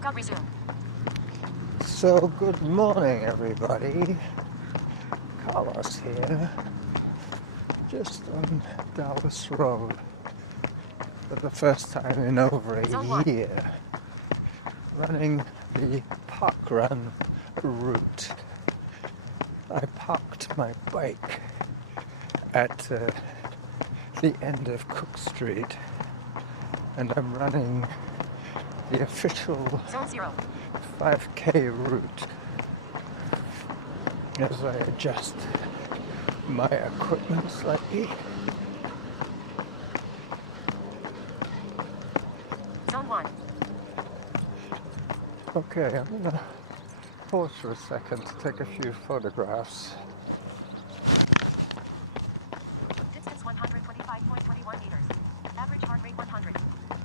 Workout resumed. So good morning everybody. Carlos here. Just on Dallas Road for the first time in over a year. Running the park run route. I parked my bike at the end of Cook Street and I'm running the official Zone 0. 5K route as I adjust my equipment slightly. Zone 1. Okay, I'm going to pause for a second to take a few photographs. Distance 125.21 meters. Average heart rate 100.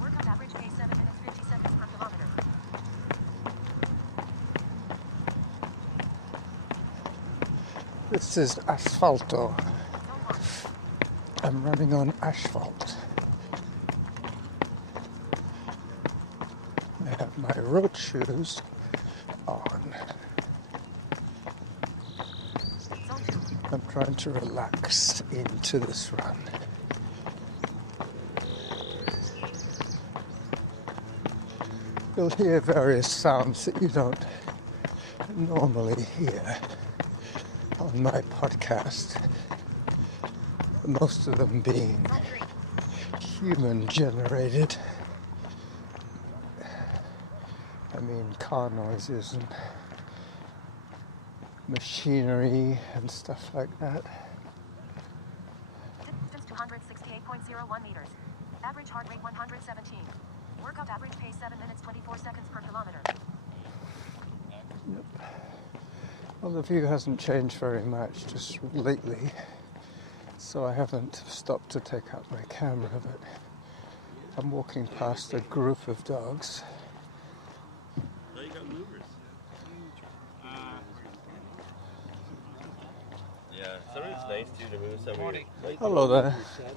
Workout average pace 7 minutes 50 seconds per kilometer. This is Asfalto. Zone 1. I'm running on asphalt. I have my road shoes on. Zone 2. I'm trying to relax into this run. You'll hear various sounds that you don't normally hear on my podcast, most of them being Zone 3. human generated. I mean car noises and machinery and stuff like that. Distance 268.01 meters. Average heart rate 117. Workout average pace 7 minutes 24 seconds per kilometer. Yep. Well, the view hasn't changed very much just lately, so I haven't stopped to take out my camera, but I'm walking past a group of dogs. You got movers. Yeah, sometimes it's nice too to move some of your like Hello there.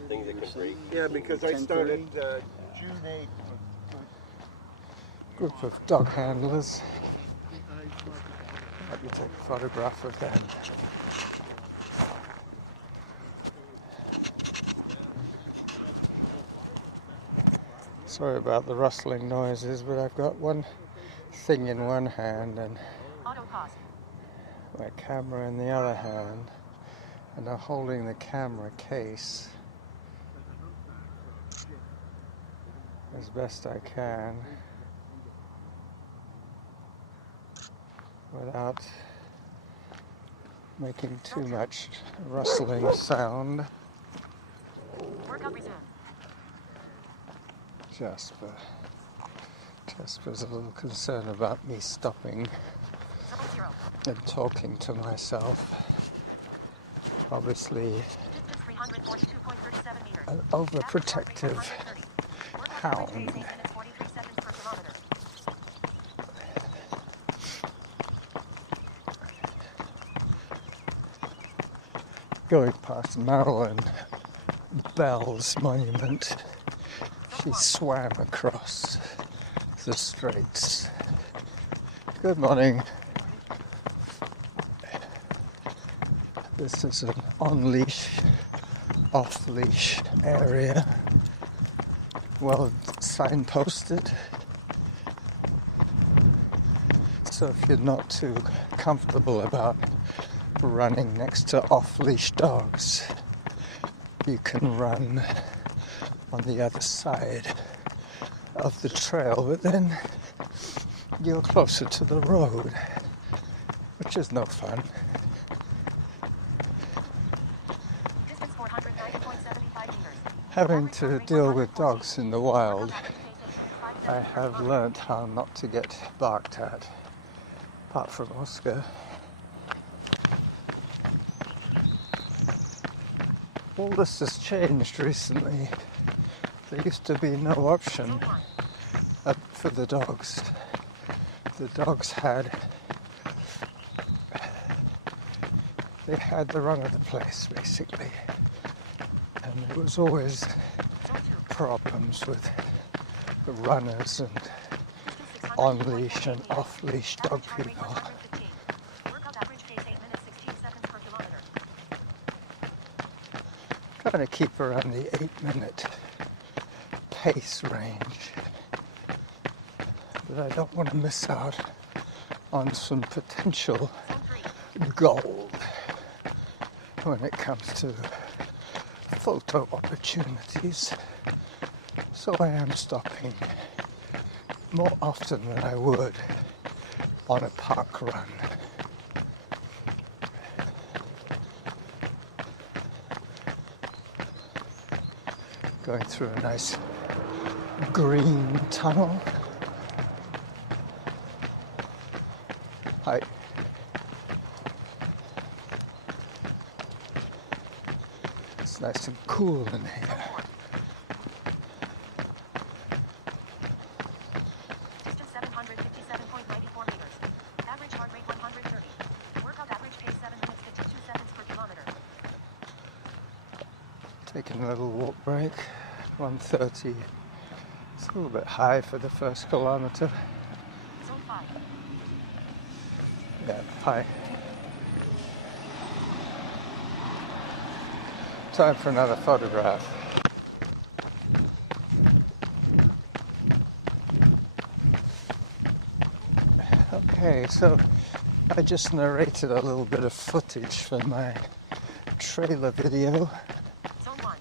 things that can break. Yeah, because I started June 8th. Group of dog handlers. Take a photograph of them. Sorry about the rustling noises, but I've got one thing in one hand and my camera in the other hand, and I'm holding the camera case as best I can without making too much rustling sound. Jasper's a little concerned about me stopping and talking to myself. Obviously, an overprotective hound. Going past Marilyn Bell's monument, she swam across the straits. Good morning. This is an on-leash, off-leash area, well signposted. So if you're not too comfortable about running next to off-leash dogs, you can run on the other side of the trail, but then you're closer to the road, which is no fun. Distance 490.75 meters. Having to deal with dogs in the wild, I have learnt how not to get barked at, apart from Oscar. All this has changed recently. There used to be no option for the dogs. The dogs had the run of the place, basically. And there was always problems with the runners and on-leash and off-leash dog people. Workout average pace 8 minutes 16 seconds per kilometer. I'm going to keep around the 8-minute pace range. But I don't want to miss out on some potential gold when it comes to photo opportunities. So I am stopping more often than I would on a park run. Going through a nice green tunnel. Hi. It's nice and cool in here. Distance 757.94 meters. Average heart rate 130. Workout average pace 7 minutes 52 seconds per kilometer. Taking a little walk break. 1:30. It's a little bit high for the first kilometer. Zone 5. Yeah, high. Time for another photograph. Okay, so I just narrated a little bit of footage for my trailer video. Zone 1.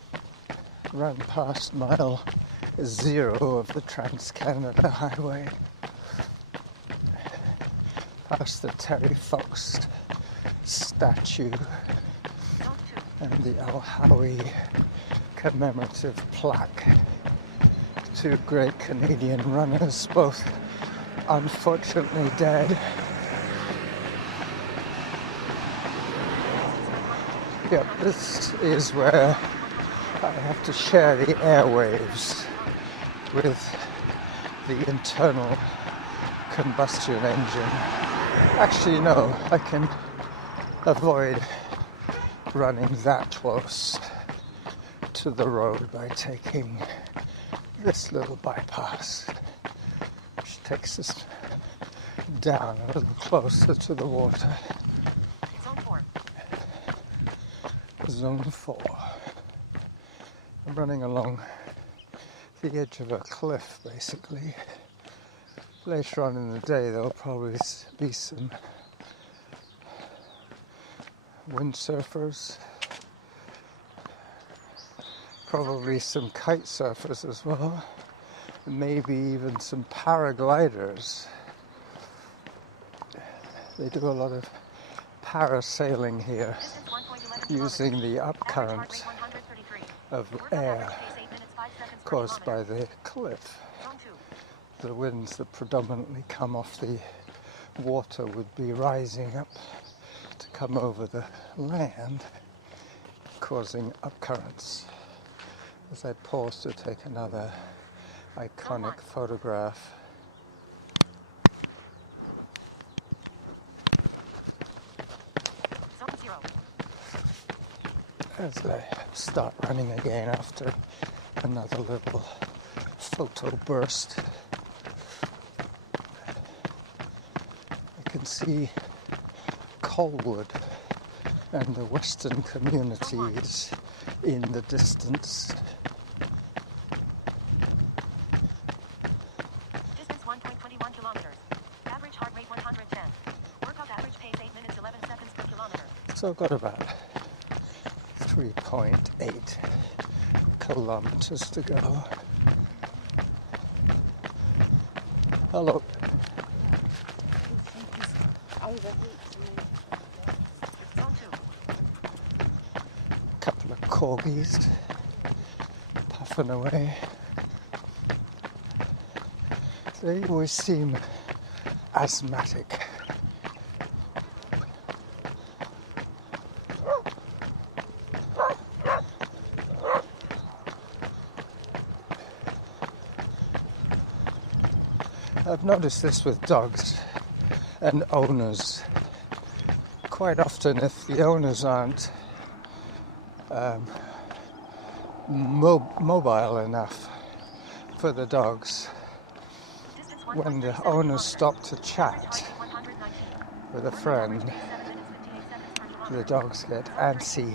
Run past mile 0 of the Trans-Canada Highway. Past the Terry Fox statue and the Al Howie commemorative plaque. Two great Canadian runners, both unfortunately dead. Yep, this is where I have to share the airwaves with the internal combustion engine. Actually, no, I can avoid running that close to the road by taking this little bypass, which takes us down a little closer to the water. Zone 4. Zone 4. I'm running along the edge of a cliff, basically. Later on in the day, there'll probably be some windsurfers, probably some kite surfers as well, maybe even some paragliders. They do a lot of parasailing here, Distance 1.11 using the Average heart upcurrent rate 133. of Workout air average pace 8 minutes 5 seconds per caused by kilometer. the cliff. Zone 2. The winds that predominantly come off the water would be rising up to come over the land, causing upcurrents. As I pause to take another iconic photograph. Zone 0. As I start running again after another little photo burst. I can see Colwood and the western communities in the distance. Distance 1.21 kilometers. Average heart rate 110. Workout average pace 8 minutes 11 seconds per kilometer. So I've got about 3.8 kilometers to go. Hello. Overheats and then Zone 2. Couple of corgis puffing away. They always seem asthmatic. I've noticed this with dogs and owners. Quite often, if the owners aren't mobile enough for the dogs, Distance when the owners stop to chat with a friend, the dogs get antsy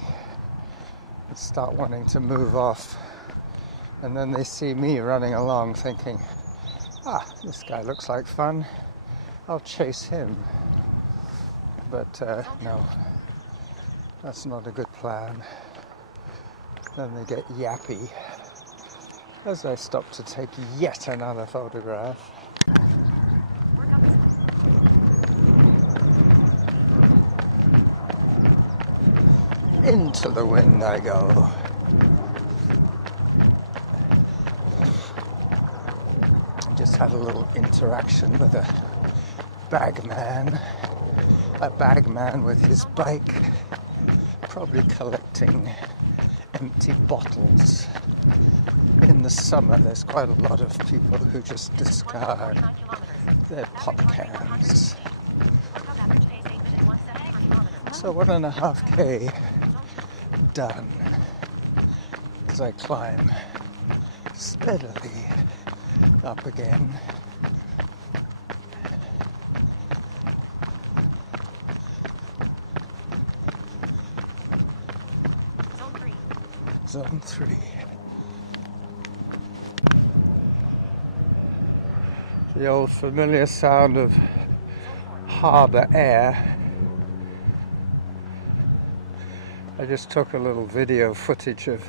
and start wanting to move off. And then they see me running along thinking, this guy looks like fun, I'll chase him. But no, that's not a good plan. Then they get yappy as I stop to take yet another photograph. Into the wind I go. Just had a little interaction with a bagman with his bike, probably collecting empty bottles. In the summer, there's quite a lot of people who just discard their pop cans. So 1.5K done as I climb steadily up again. Zone 3. The old familiar sound of harbour air. I just took a little video footage of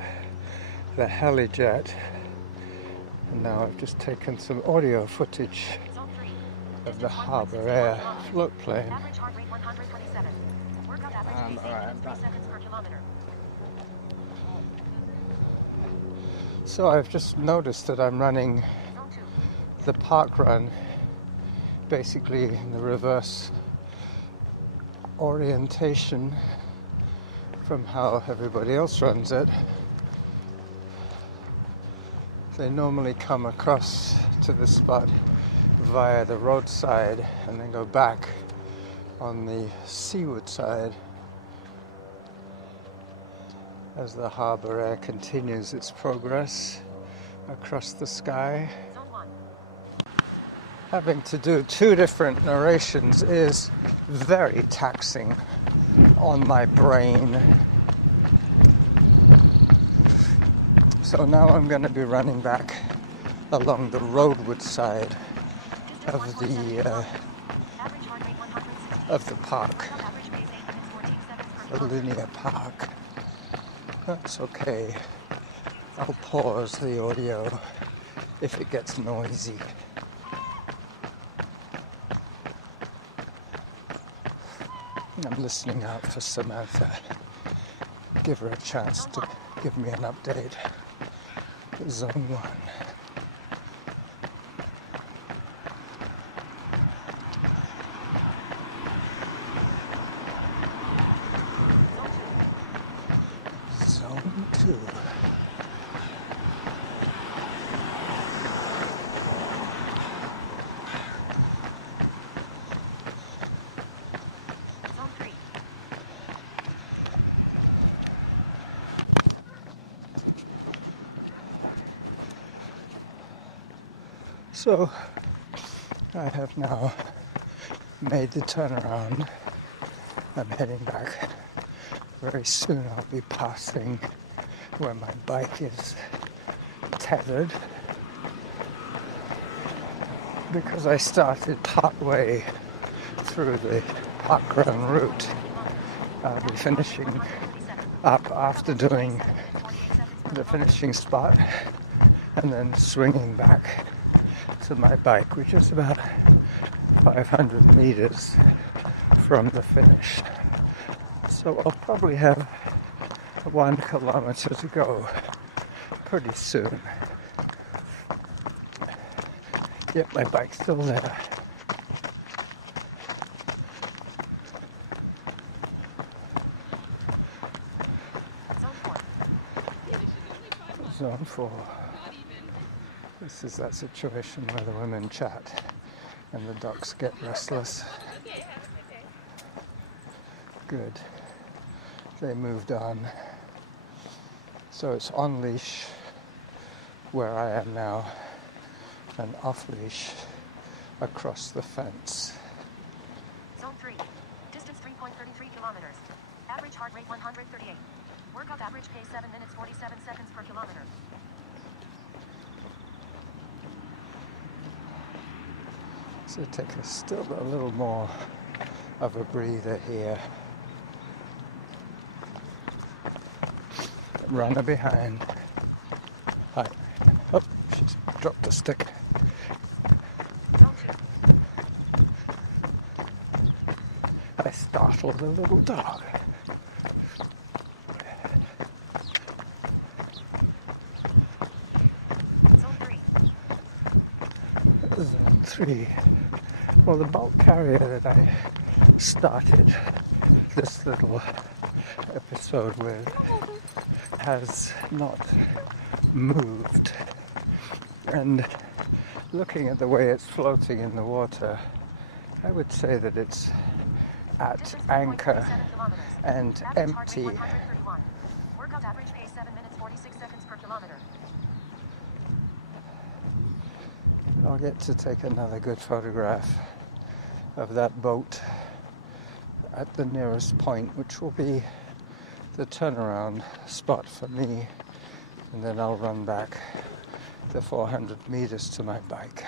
the helijet. Now I've just taken some audio footage of the harbour air floatplane. Alright, I'm back. So I've just noticed that I'm running the park run, basically the reverse orientation from how everybody else runs it. They normally come across to the spot via the roadside and then go back on the seaward side as the harbour air continues its progress across the sky. Having to do two different narrations is very taxing on my brain. So now I'm going to be running back along the roadward side of the park, the linear park. That's okay. I'll pause the audio if it gets noisy. I'm listening out for Samantha. Give her a chance to give me an update. Zone 1. So I have now made the turnaround. I'm heading back. Very soon I'll be passing where my bike is tethered, because I started partway through the Parkrun route. I'm finishing up after doing the finishing spot and then swinging back to my bike, which is about 500 meters from the finish. So I'll probably have 1 kilometer to go pretty soon. Yep, my bike's still there. Zone 4. This is that situation where the women chat and the dogs get restless. Good. They moved on. So it's on leash where I am now, and off leash across the fence. Zone 3. Distance 3.33 kilometers. Average heart rate 138. Workout average pace 7 minutes 47 seconds per kilometer. So take a little more of a breather here. Runner behind. Hi. Oh, she's dropped the stick. Zone 2. I startled the little dog. Zone 3. Zone 3. Well, the dog carrier that I started this little episode with has not moved. And looking at the way it's floating in the water, I would say that it's at Distance anchor 3.47 kilometers. and Average heart empty. rate 131. Workout average pace 7 minutes 46 seconds per kilometer. I'll get to take another good photograph of that boat at the nearest point, which will be the turnaround spot for me, and then I'll run back the 400 meters to my bike.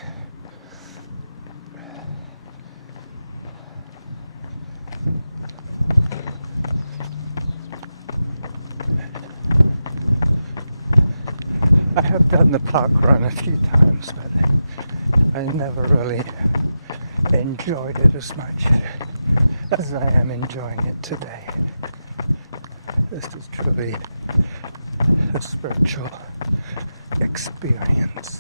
I have done the park run a few times, but I never really enjoyed it as much as I am enjoying it today. This is truly a spiritual experience.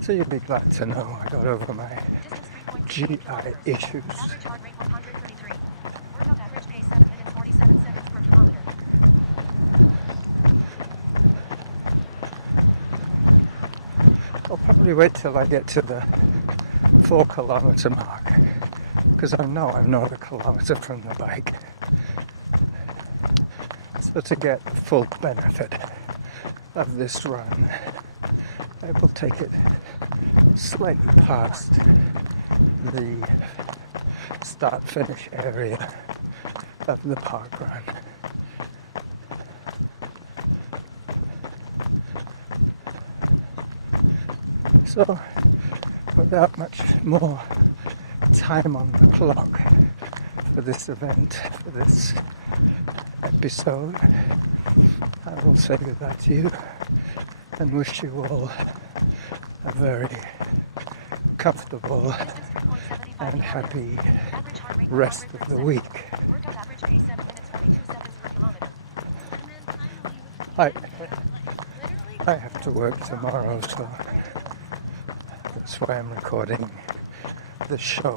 So you'd be glad to know I got over my GI issues. Average heart rate 133. Workout average pace 7 minutes 47 seconds per kilometer. I'll probably wait till I get to the 4 kilometer mark, because I know I'm not a kilometer from the bike. So to get the full benefit of this run, I will take it slightly past the start-finish area of the park run. So, not much more time on the clock for this event, for this episode. I will say that to you. I wish you all a very comfortable Distance 3.75 and kilometers. happy Average heart rate rest of 100 the per week. second. Workout average pace 7 minutes 42 seconds per kilometer. I have to work tomorrow, so that's why I'm recording this show